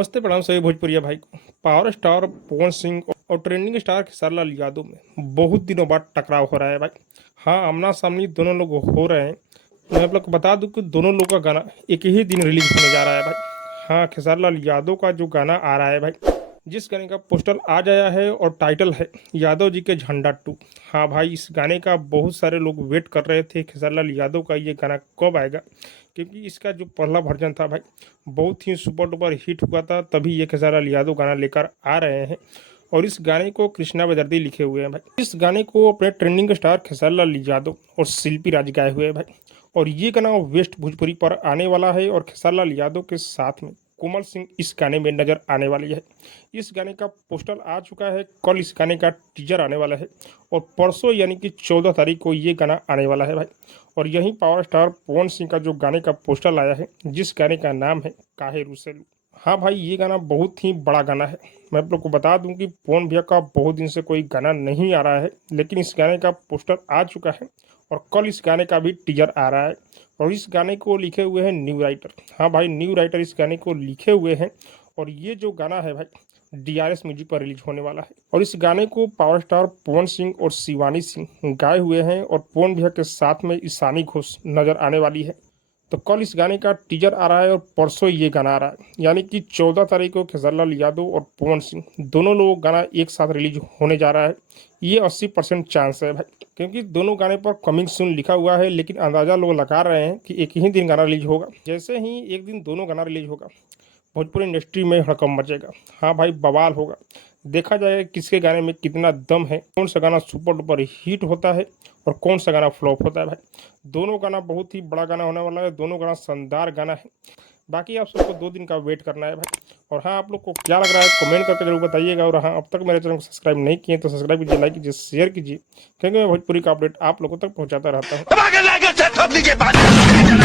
नमस्ते प्रणाम सभी भोजपुरिया भाई को। पावर स्टार पवन सिंह और ट्रेंडिंग स्टार खेसारी लाल यादव में बहुत दिनों बाद टकराव हो रहा है भाई। हाँ, आमना सामनी दोनों लोग हो रहे हैं। मैं आप लोग को बता दूं कि दोनों लोगों का गाना एक ही दिन रिलीज होने जा रहा है भाई। हाँ, खेसारी लाल यादव का जो गाना आ रहा है भाई, जिस गाने का पोस्टर आज आया है और टाइटल है यादव जी के झंडा 2। हाँ भाई, इस गाने का बहुत सारे लोग वेट कर रहे थे खेसारी लाल यादव का ये गाना कब आएगा, क्योंकि इसका जो पहला वर्जन था भाई बहुत ही सुपर डुपर हिट हुआ था। तभी ये खेसारी लाल यादव गाना लेकर आ रहे हैं और इस गाने को कृष्णा बेदर्दी लिखे हुए हैं भाई। इस गाने को अपने ट्रेंडिंग स्टार खेसारी लाल यादव और शिल्पी राज गाए हुए हैं भाई। और ये गाना वेस्ट भोजपुरी पर आने वाला है और खेसारी लाल यादव के साथ में कोमल सिंह इस गाने में नजर आने वाली है। इस गाने का पोस्टर आ चुका है, कल इस गाने का टीजर आने वाला है और परसों यानी कि 14 तारीख को ये गाना आने वाला है भाई। और यही पावर स्टार पवन सिंह का जो गाने का पोस्टर लाया है, जिस गाने का नाम है काहे रुसेलू। हाँ भाई, ये गाना बहुत ही बड़ा गाना है। मैं आप लोग को बता दूं कि पवन भैया का बहुत दिन से कोई गाना नहीं आ रहा है, लेकिन इस गाने का पोस्टर आ चुका है और कल इस गाने का भी टीजर आ रहा है। और इस गाने को लिखे हुए हैं न्यू राइटर। हाँ भाई, न्यू राइटर इस गाने को लिखे हुए हैं और ये जो गाना है भाई DRS म्यूजिक पर रिलीज होने वाला है। और इस गाने को पावर स्टार पवन सिंह और शिवानी सिंह गाए हुए हैं और पवन भैया के साथ में ईशानी घोष नजर आने वाली है। तो कल इस गाने का टीजर आ रहा है और परसों ये गाना आ रहा है, यानी कि 14 तारीख को खेसारी लाल यादव और पवन सिंह दोनों लोगों गाना एक साथ रिलीज होने जा रहा है। ये 80% चांस है भाई, क्योंकि दोनों गाने पर कमिंग सून लिखा हुआ है, लेकिन अंदाजा लोग लगा रहे हैं कि एक ही दिन गाना रिलीज होगा। जैसे ही एक दिन दोनों गाना रिलीज होगा, भोजपुरी इंडस्ट्री में हड़कंप मचेगा। हाँ भाई, बवाल होगा। देखा जाएगा किसके गाने में कितना दम है, कौन सा गाना सुपर डुपर हिट होता है और कौन सा गाना फ्लॉप होता है भाई। दोनों गाना बहुत ही बड़ा गाना होने वाला है, दोनों गाना शानदार गाना है। बाकी आप सबको 2 दिन का वेट करना है भाई। और हाँ, आप लोग को क्या लग रहा है कमेंट करके जरूर बताइएगा। और हाँ, अब तक मेरे चैनल को सब्सक्राइब नहीं किए तो सब्सक्राइब कीजिए, लाइक कीजिए, शेयर कीजिए, क्योंकि मैं भोजपुरी का अपडेट आप लोगों तक पहुँचाता रहता हूँ।